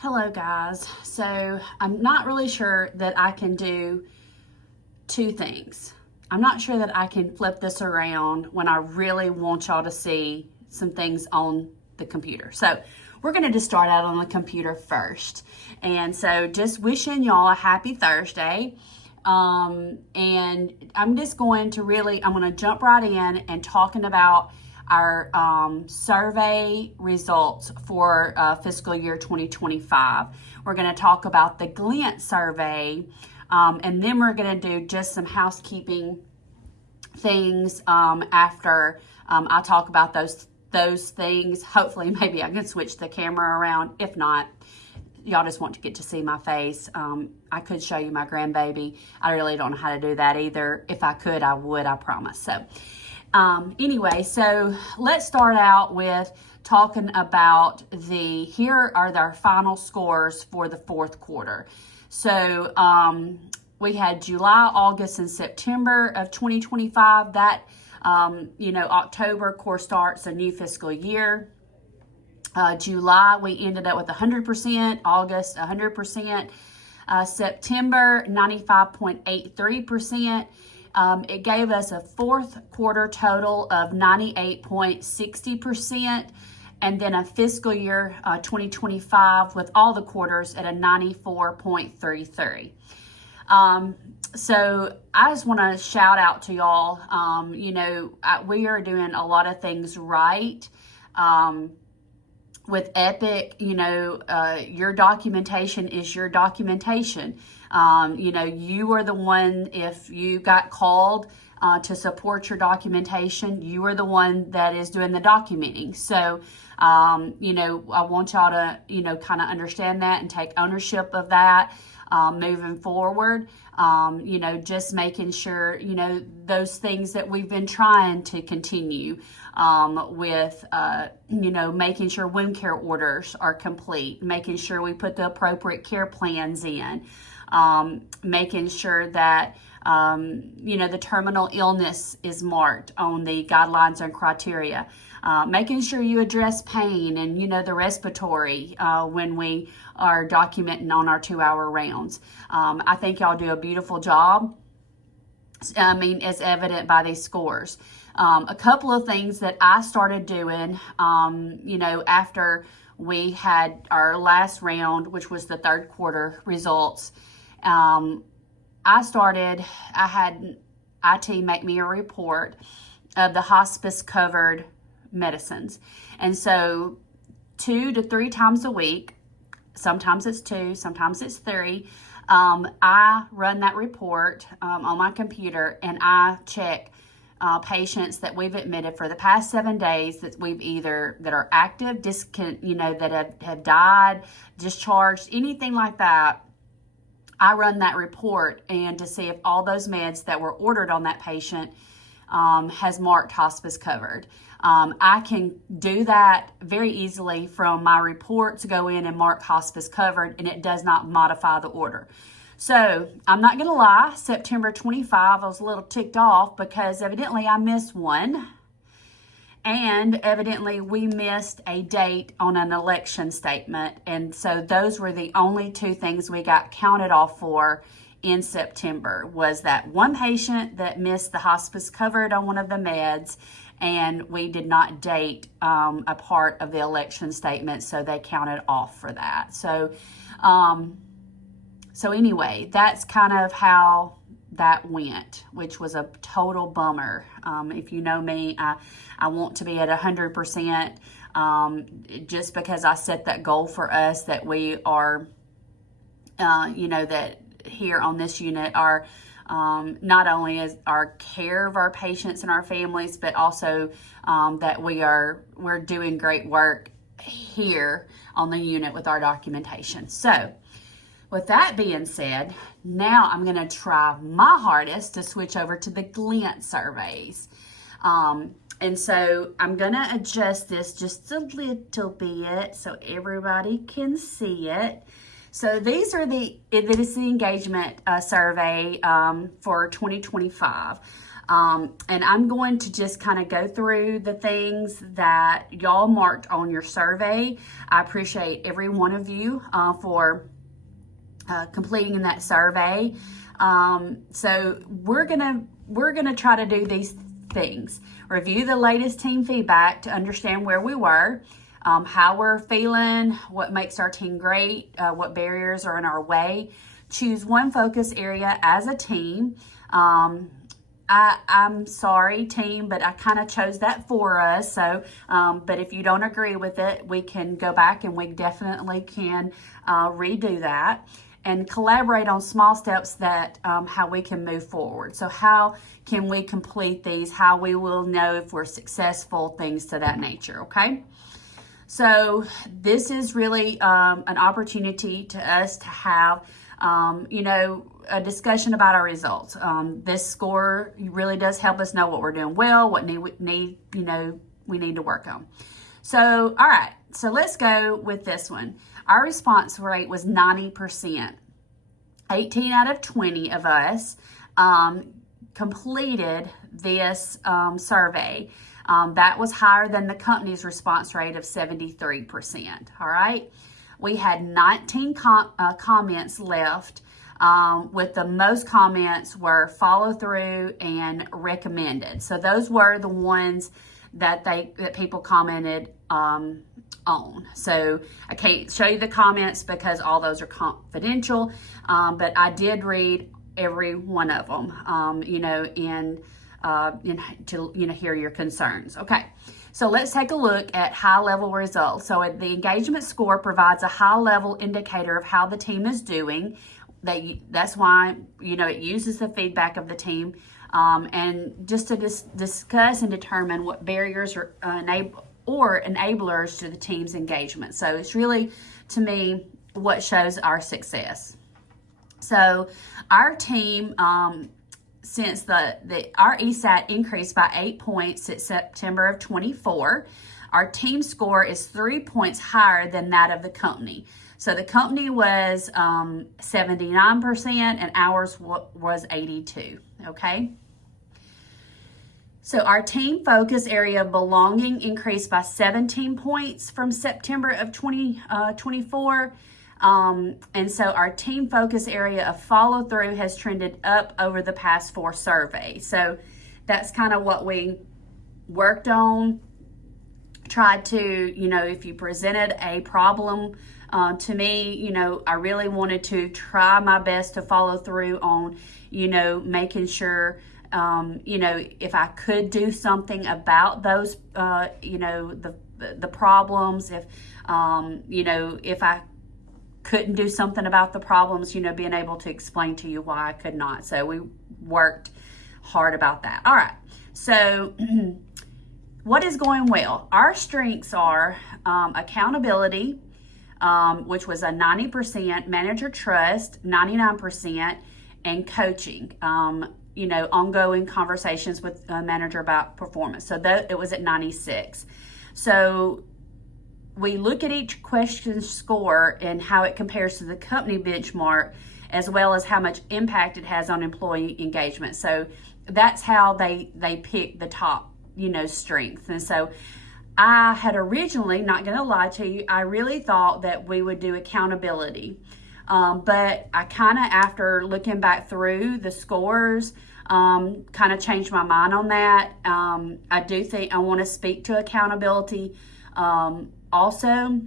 Hello guys. So I'm not really sure that I can do two things. I'm not sure that I can flip this around when I really want y'all to see some things on the computer. So we're going to just start out on the computer first. And so just wishing y'all a happy Thursday. And I'm just going to I'm going to jump right in and talking about our survey results for fiscal year 2025. We're going to talk about the Glint survey, and then we're going to do just some housekeeping things after I talk about those things. Hopefully, maybe I can switch the camera around. If not, y'all just want to get to see my face. I could show you my grandbaby. I really don't know how to do that either. If I could, I would, I promise. So anyway, so let's start out with talking about here are our final scores for the fourth quarter. So we had July, August, and September of 2025. That, October, of course, starts a new fiscal year. July, we ended up with 100%, August, 100%, September, 95.83%. It gave us a fourth quarter total of 98.60%, and then a fiscal year 2025 with all the quarters at a 94.33. So I just want to shout out to y'all. We are doing a lot of things right. With Epic, your documentation is your documentation. You are the one, if you got called to support your documentation, you are the one that is doing the documenting. So, I want y'all to, kind of understand that and take ownership of that moving forward. Just making sure, those things that we've been trying to continue with, making sure wound care orders are complete, making sure we put the appropriate care plans in, making sure that, the terminal illness is marked on the guidelines and criteria, making sure you address pain and, the respiratory when we are documenting on our 2-hour rounds. I think y'all do a beautiful job. As evident by these scores. A couple of things that I started doing, after we had our last round, which was the third quarter results, I had IT make me a report of the hospice covered medicines. And so 2 to 3 times a week, sometimes it's 2, sometimes it's 3, I run that report on my computer, and I check patients that we've admitted for the past 7 days that are active, that have died, discharged, anything like that. I run that report and to see if all those meds that were ordered on that patient has marked hospice covered. I can do that very easily from my report to go in and mark hospice covered, and it does not modify the order. So I'm not going to lie, September 25, I was a little ticked off because evidently I missed one, and evidently we missed a date on an election statement. And so those were the only 2 things we got counted off for in September, was that one patient that missed the hospice covered on one of the meds, and we did not date a part of the election statement, so they counted off for that. So anyway, that's kind of how that went, which was a total bummer. If you know me, I want to be at 100%, just because I set that goal for us that we are, that here on this unit are not only as our care of our patients and our families, but also that we're doing great work here on the unit with our documentation. So with that being said, now I'm going to try my hardest to switch over to the Glint surveys. And so I'm going to adjust this just a little bit so everybody can see it. So these are it is the engagement survey for 2025. And I'm going to just kind of go through the things that y'all marked on your survey. I appreciate every one of you for completing that survey. So we're gonna try to do these things. Review the latest team feedback to understand where we were, how we're feeling, what makes our team great, what barriers are in our way. Choose one focus area as a team. I'm sorry, team, but I kind of chose that for us. So, but if you don't agree with it, we can go back and we definitely can redo that. And collaborate on small steps that how we can move forward. So how can we complete these? How we will know if we're successful, things to that nature, okay? So this is really an opportunity to us to have, a discussion about our results. This score really does help us know what we're doing well, what we need to work on. So, all right, so let's go with this one. Our response rate was 90%. 18 out of 20 of us completed this survey. That was higher than the company's response rate of 73%, all right? We had 19 comments left, with the most comments were follow through and recommended. So those were the ones that people commented on. So I can't show you the comments because all those are confidential, but I did read every one of them, to hear your concerns. Okay, so let's take a look at high-level results. So the engagement score provides a high-level indicator of how the team is doing. That's why, it uses the feedback of the team, and just to discuss and determine what barriers are enablers to the team's engagement. So it's really, to me, what shows our success. So our team, since our ESAT increased by 8 points since September of 24, our team score is 3 points higher than that of the company. So the company was 79% and ours was 82, okay? So our team focus area of belonging increased by 17 points from September of 2024. And so our team focus area of follow through has trended up over the past 4 surveys. So that's kind of what we worked on. Tried to, if you presented a problem to me, I really wanted to try my best to follow through on, making sure, if I could do something about those, the problems, if I couldn't do something about the problems, being able to explain to you why I could not. So we worked hard about that. All right. So what is going well? Our strengths are accountability, which was a 90%, manager trust, 99%, and coaching, ongoing conversations with a manager about performance. So it was at 96. So we look at each question score and how it compares to the company benchmark, as well as how much impact it has on employee engagement. So that's how they pick the top, strengths. And so I had originally, not going to lie to you, I really thought that we would do accountability. But I kind of, after looking back through the scores, kind of changed my mind on that. I do think I want to speak to accountability also.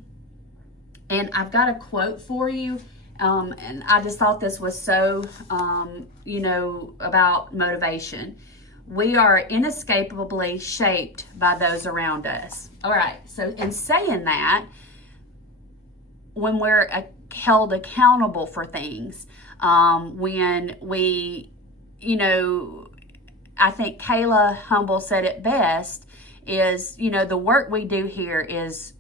And I've got a quote for you. And I just thought this was so, about motivation. We are inescapably shaped by those around us. All right. So in saying that, when we're held accountable for things, when we, I think Kayla Humble said it best, is, the work we do here is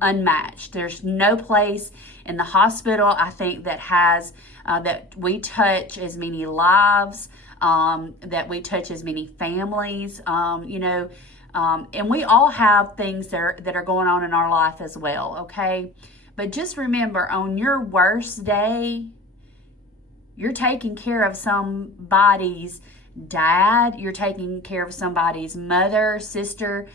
unmatched. There's no place in the hospital, I think, that has, that we touch as many lives, that we touch as many families, and we all have things that are going on in our life as well, okay? But just remember, on your worst day, you're taking care of somebody's dad, you're taking care of somebody's mother, sister,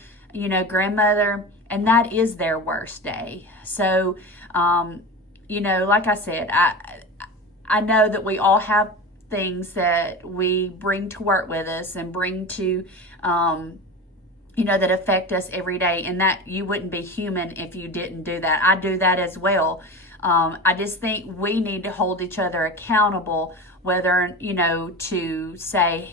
grandmother, and that is their worst day. So, like I said, I know that we all have things that we bring to work with us and bring to, that affect us every day, and that you wouldn't be human if you didn't do that. I do that as well. I just think we need to hold each other accountable, whether, to say,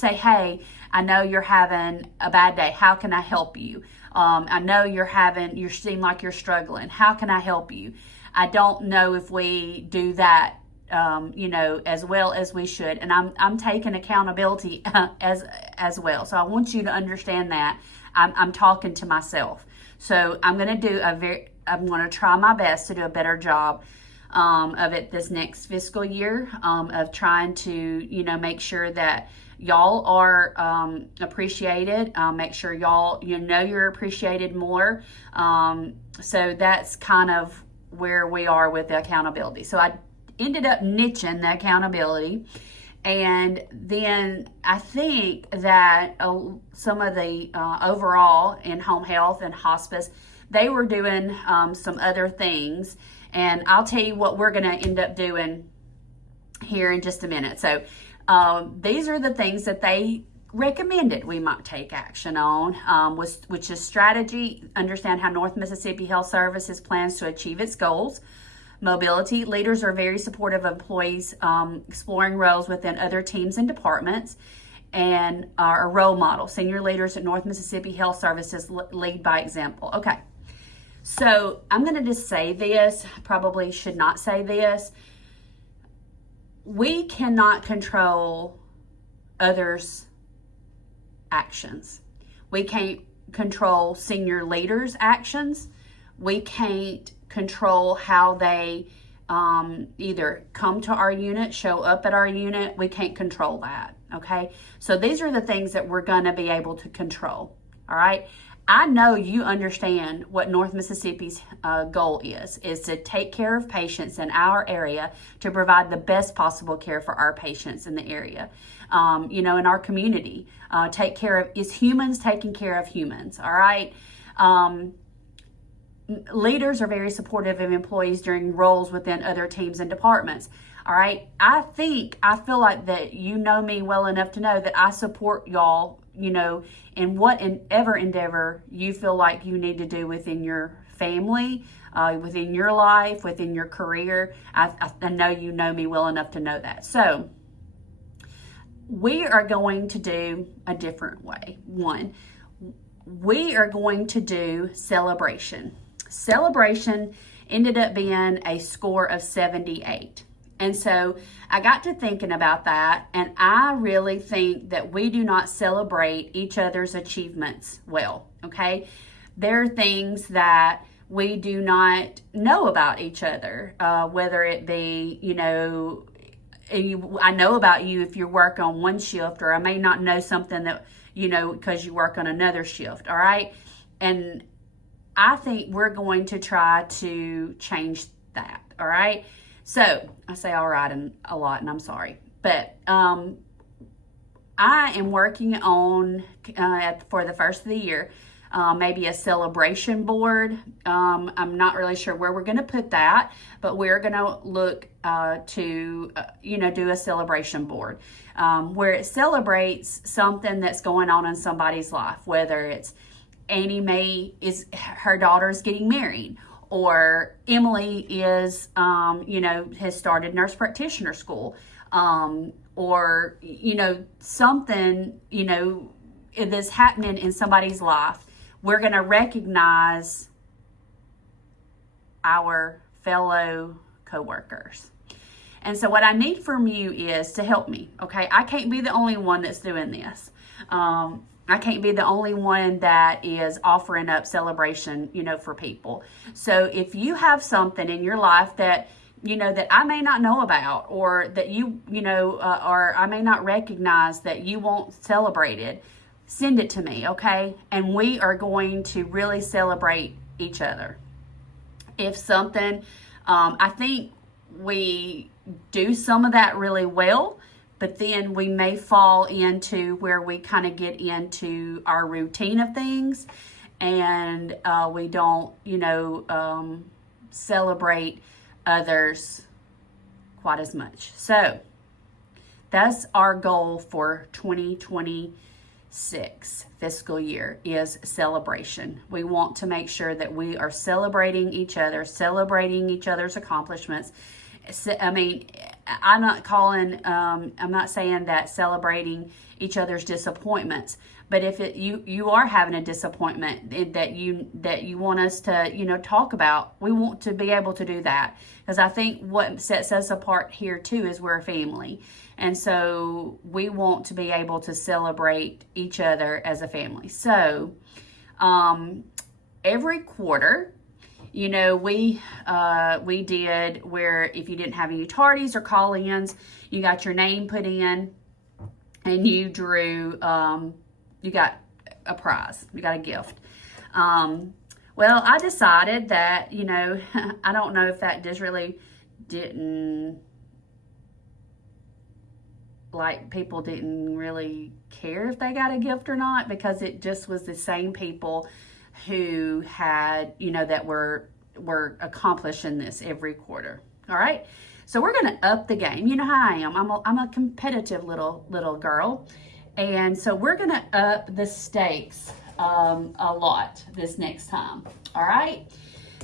hey, I know you're having a bad day. How can I help you? I know you seem like you're struggling. How can I help you? I don't know if we do that, as well as we should. And I'm taking accountability as well. So I want you to understand that I'm talking to myself. So I'm going to try my best to do a better job of it this next fiscal year, of trying to, make sure that y'all are appreciated. Make sure y'all, you're appreciated more. So that's kind of where we are with the accountability. So I ended up niching the accountability. And then I think that some of the overall in home health and hospice, they were doing some other things. And I'll tell you what we're going to end up doing here in just a minute. So these are the things that they recommended we might take action on, which is strategy, understand how North Mississippi Health Services plans to achieve its goals. Mobility, leaders are very supportive of employees exploring roles within other teams and departments, and are a role model. Senior leaders at North Mississippi Health Services lead by example. Okay, so I'm going to just say this, probably should not say this. We cannot control others' actions. We can't control senior leaders' actions. We can't control how they either come to our unit, show up at our unit. We can't control that, okay? So these are the things that we're going to be able to control, all right? I know you understand what North Mississippi's goal is to take care of patients in our area, to provide the best possible care for our patients in the area, in our community. Is humans taking care of humans, all right? Leaders are very supportive of employees during roles within other teams and departments. All right. I feel like that you know me well enough to know that I support y'all, in whatever endeavor you feel like you need to do within your family, within your life, within your career. I know you know me well enough to know that. So we are going to do a different way. One, we are going to do celebration. Celebration ended up being a score of 78. And so I got to thinking about that, and I really think that we do not celebrate each other's achievements well, okay? There are things that we do not know about each other, whether it be, I know about you if you work on one shift, or I may not know something that, because you work on another shift, all right? And I think we're going to try to change that, all right? So I say all right and a lot, and I'm sorry. But I am working on, for the first of the year, maybe a celebration board. I'm not really sure where we're going to put that, but we're going to look to, do a celebration board where it celebrates something that's going on in somebody's life, whether it's Annie Mae her daughter's getting married, or Emily is, has started nurse practitioner school, or, something, that's happening in somebody's life. We're going to recognize our fellow coworkers. And so what I need from you is to help me, okay? I can't be the only one that's doing this. I can't be the only one that is offering up celebration, for people. So if you have something in your life that, that I may not know about, or that or I may not recognize that you want celebrated, send it to me, okay? And we are going to really celebrate each other. If something, I think we do some of that really well, but then we may fall into where we kind of get into our routine of things, and we don't, celebrate others quite as much. So that's our goal for 2026 fiscal year, is celebration. We want to make sure that we are celebrating each other, celebrating each other's accomplishments. I mean, I'm not saying that celebrating each other's disappointments, but if you are having a disappointment that you want us to, talk about, we want to be able to do that. Because I think what sets us apart here too is we're a family. And so we want to be able to celebrate each other as a family. So every quarter, we did where if you didn't have any tardies or call-ins, you got your name put in and you drew, you got a prize, you got a gift. Well, I decided that, I don't know if that just really didn't, like, people didn't really care if they got a gift or not, because it just was the same people who had, that were accomplishing this every quarter. All right. So we're going to up the game. You know how I am. I'm a competitive little girl. And so we're going to up the stakes a lot this next time. All right.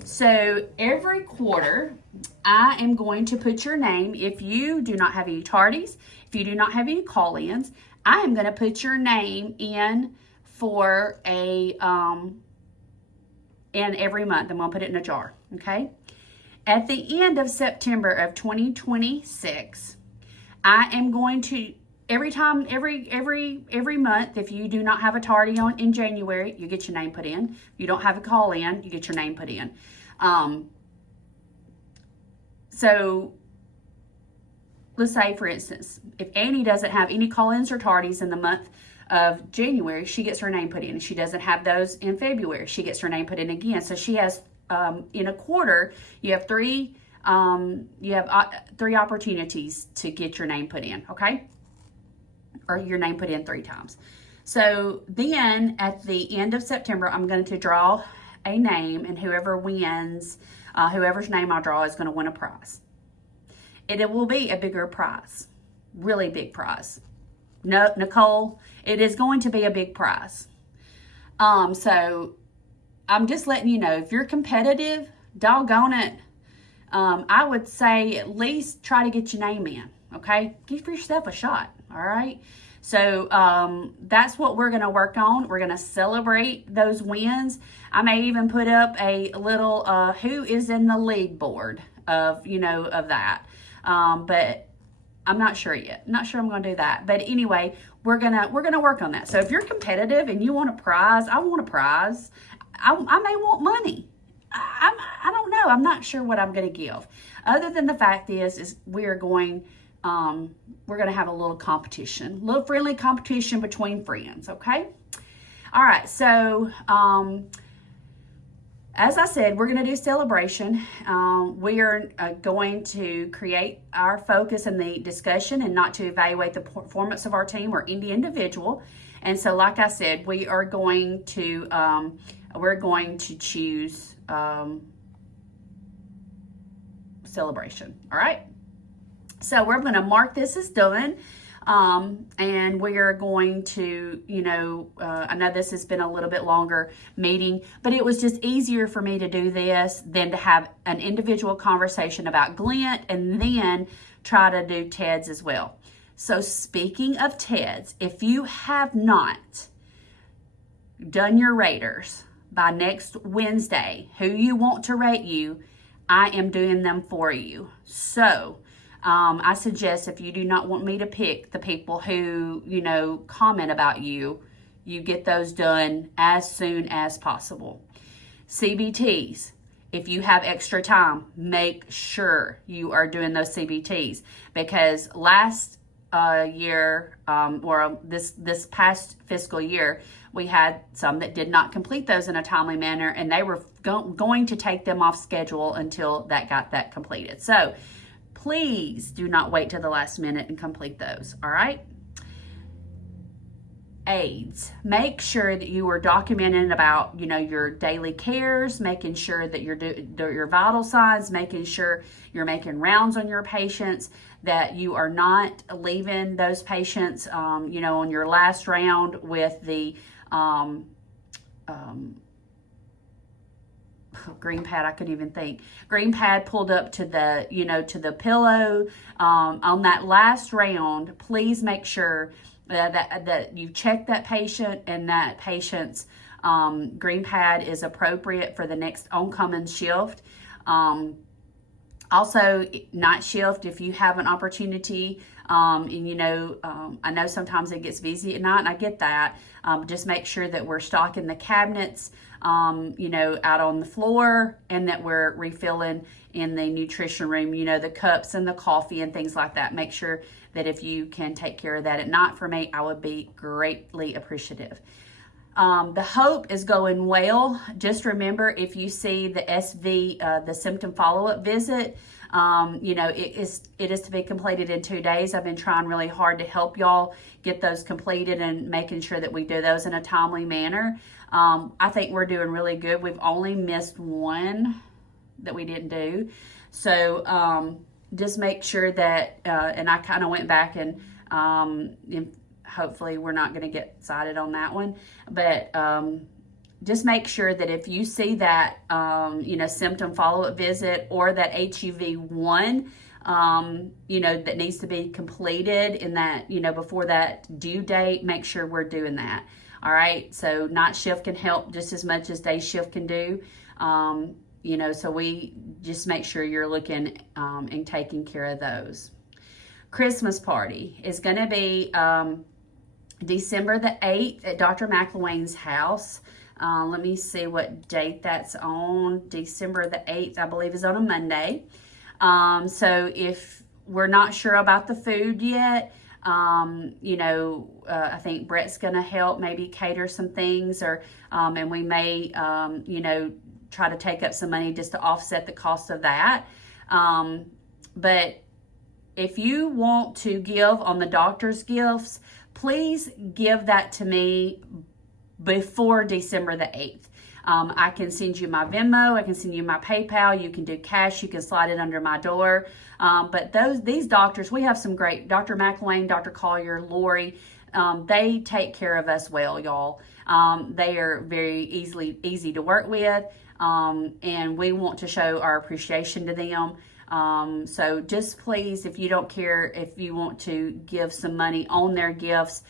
So every quarter, I am going to put your name. If you do not have any tardies, if you do not have any call-ins, I am going to put your name in for in every month. I'm going to put it in a jar. Okay. At the end of September of 2026, I am going to, every month, if you do not have a tardy in January, you get your name put in. If you don't have a call in, you get your name put in. So let's say, for instance, if Annie doesn't have any call-ins or tardies in the month of January, she gets her name put in. If she doesn't have those in February, she gets her name put in again. So she has, in a quarter, you have three opportunities to get your name put in, okay? Or your name put in 3 times. So then at the end of September, I'm going to draw a name, and whoever wins, whoever's name I draw is going to win a prize. It will be a bigger prize, really big prize. No, Nicole, it is going to be a big prize. So I'm just letting you know, if you're competitive, doggone it, I would say at least try to get your name in, okay? Give yourself a shot, all right? So that's what we're going to work on. We're going to celebrate those wins. I may even put up a little who is in the league board of, of that. But I'm not sure yet. Not sure I'm going to do that. But anyway, we're gonna work on that. So if you're competitive and you want a prize, I want a prize. I may want money. I don't know. I'm not sure what I'm going to give. Other than the fact is we're going to have a little competition, a little friendly competition between friends. Okay. All right. So, as I said, we're going to do celebration. We are going to create our focus in the discussion and not to evaluate the performance of our team or any individual. And so, like I said, we are going to choose celebration. All right. So we're going to mark this as done. And we are going to, I know this has been a little bit longer meeting, but it was just easier for me to do this than to have an individual conversation about Glint and then try to do TEDS as well. So speaking of TEDS, if you have not done your raters by next Wednesday, who you want to rate you, I am doing them for you. So I suggest, if you do not want me to pick the people who, comment about you, you get those done as soon as possible. CBTs, if you have extra time, make sure you are doing those CBTs, because last year, or this past fiscal year, we had some that did not complete those in a timely manner, and they were going to take them off schedule until that got that completed. So please do not wait till the last minute and complete those, all right? Aids. Make sure that you are documenting about, your daily cares, making sure that your vital signs, making sure you're making rounds on your patients, that you are not leaving those patients, on your last round with the green pad. I couldn't even think. Green pad pulled up to the, to the pillow. On that last round, please make sure that you check that patient and that patient's green pad is appropriate for the next oncoming shift. Also, night shift, if you have an opportunity, and I know sometimes it gets busy at night, and I get that. Just make sure that we're stocking the cabinets, out on the floor, and that we're refilling in the nutrition room, the cups and the coffee and things like that. Make sure that if you can take care of that at night for me, I would be greatly appreciative. The hope is going well. Just remember, if you see the SV, the symptom follow-up visit, it is to be completed in 2 days. I've been trying really hard to help y'all get those completed and making sure that we do those in a timely manner. I think we're doing really good. We've only missed one that we didn't do. So just make sure that, and I kind of went back and hopefully we're not going to get cited on that one, but just make sure that if you see that, symptom follow-up visit or that HUV1, that needs to be completed in that, before that due date, make sure we're doing that. All right. So night shift can help just as much as day shift can do. So we just make sure you're looking and taking care of those. Christmas party is going to be December the 8th at Dr. McElwain's house. Let me see what date that's on. December the 8th, I believe, is on a Monday. So if we're not sure about the food yet, I think Brett's going to help maybe cater some things, or and we may, try to take up some money just to offset the cost of that. But if you want to give on the doctor's gifts, please give that to me before December the 8th. I can send you my Venmo, I can send you my PayPal, you can do cash, you can slide it under my door. But these doctors, we have some great, Dr. McElwain, Dr. Collier, Lori, they take care of us well, y'all. They are very easy to work with, and we want to show our appreciation to them. So just please, if you don't care, if you want to give some money on their gifts,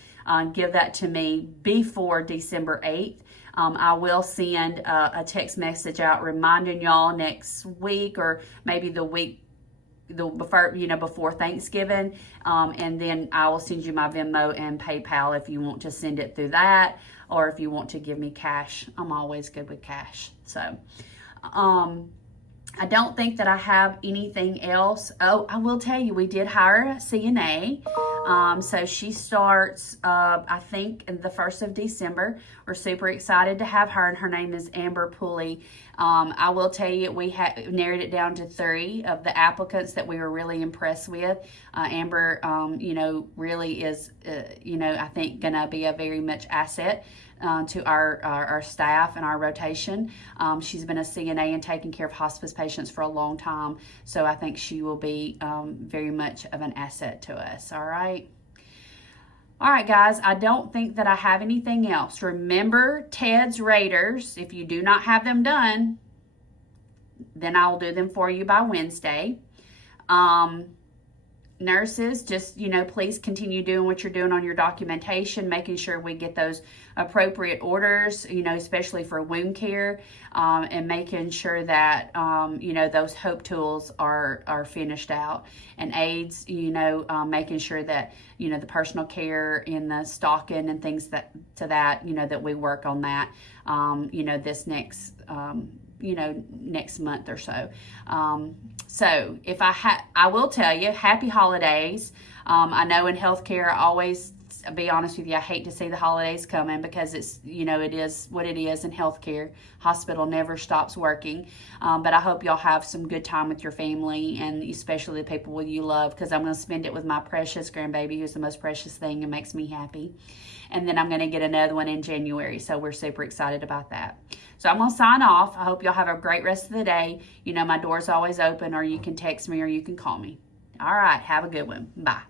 give that to me before December 8th. I will send a text message out reminding y'all next week, or maybe the week before Thanksgiving, and then I will send you my Venmo and PayPal if you want to send it through that, or if you want to give me cash. I'm always good with cash. So I don't think that I have anything else. Oh, I will tell you, we did hire a CNA. So she starts, I think, the 1st of December. We're super excited to have her, and her name is Amber Pulley. I will tell you, we narrowed it down to 3 of the applicants that we were really impressed with. Amber, really is, I think, going to be a very much asset to our staff and our rotation. She's been a CNA and taking care of hospice patients for a long time, so I think she will be very much of an asset to us. All right. All right, guys, I don't think that I have anything else. Remember Ted's Raiders. If you do not have them done, then I will do them for you by Wednesday. Nurses, just, please continue doing what you're doing on your documentation, making sure we get those appropriate orders, especially for wound care, and making sure that, those HOPE tools are finished out. And aids, making sure that, the personal care and the stocking and things that we work on that, this next, next month or so. So if I will tell you, happy holidays. I know in healthcare, I always I'll be honest with you, I hate to see the holidays coming because it's, you know, it is what it is in healthcare. Hospital never stops working. But I hope y'all have some good time with your family, and especially the people you love, because I'm going to spend it with my precious grandbaby, who's the most precious thing and makes me happy. And then I'm going to get another one in January, so we're super excited about that. So I'm going to sign off. I hope y'all have a great rest of the day. You know, my door's always open, or you can text me or you can call me. All right, have a good one. Bye.